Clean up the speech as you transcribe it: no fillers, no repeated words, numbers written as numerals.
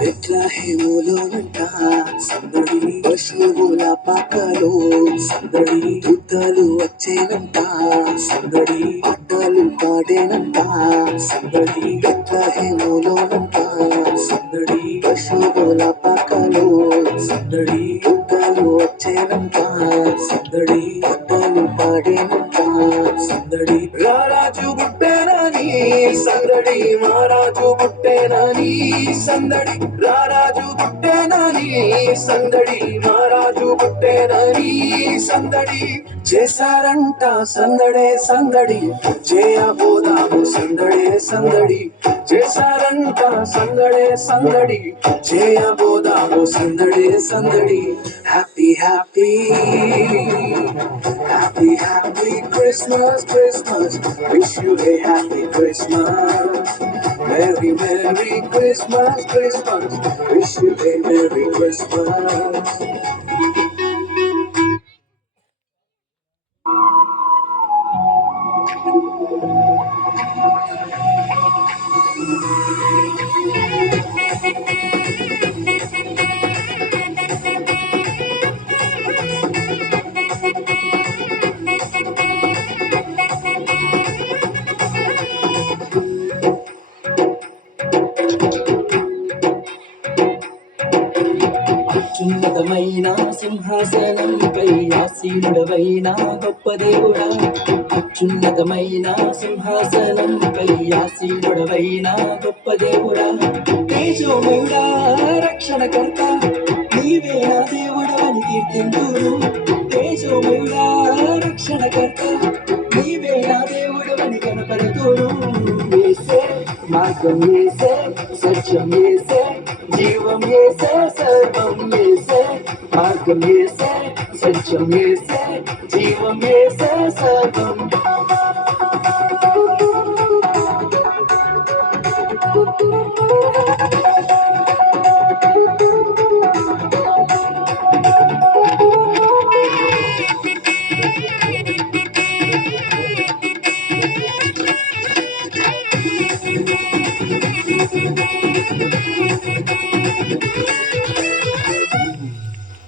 బెత్లెహేములోనంట సందడి, పశువుల పాకలో సందడి, యుద్ధాలు వచ్చేనంట సందడి, పాటలు పాడేనంట సందడి. బెత్లెహేములోనంట సందడి, పశువుల పాకలో సందడి, యుద్ధాలు వచ్చేనంట సందడి, పాటలు పాడేనంట సందడి. రారాజు పుట్టేనని సందడి, మహారాజు పుట్టేనని సందడి, రారాజు పుట్టేనని సందడి, మహారాజు పుట్టేనని సందడి. చేశారంట సందడే సందడి, చేయబోదాము సందడే సందడి. చేశారంట సందడే సందడి, చేయబోదాము సందడే సందడి. Happy happy happy happy Christmas, Christmas. Wish you a happy Christmas. Merry Merry Christmas, Christmas. Wish you a Merry Christmas. అత్యున్నతమైన సింహాసనంపై ఆసీనుడవైన గొప్ప దేవుడా, అత్యున్నతమైన సింహాసనంపై ఆసీనుడవైన గొప్ప దేవుడా, తేజోమయుడా రక్షణకర్త, నీవే నా దేవుడు అని కీర్తింతును. తేజోమయుడా రక్షణకర్త, నీవే నా దేవుడు అని కనపడుతును. యేసే మార్గం, యేసే సత్యం, యేసే జీవం, యేసే సర్వం, యేసే మార్గం, యేసే సత్యం, యేసే జీవం, యేసే సర్వం.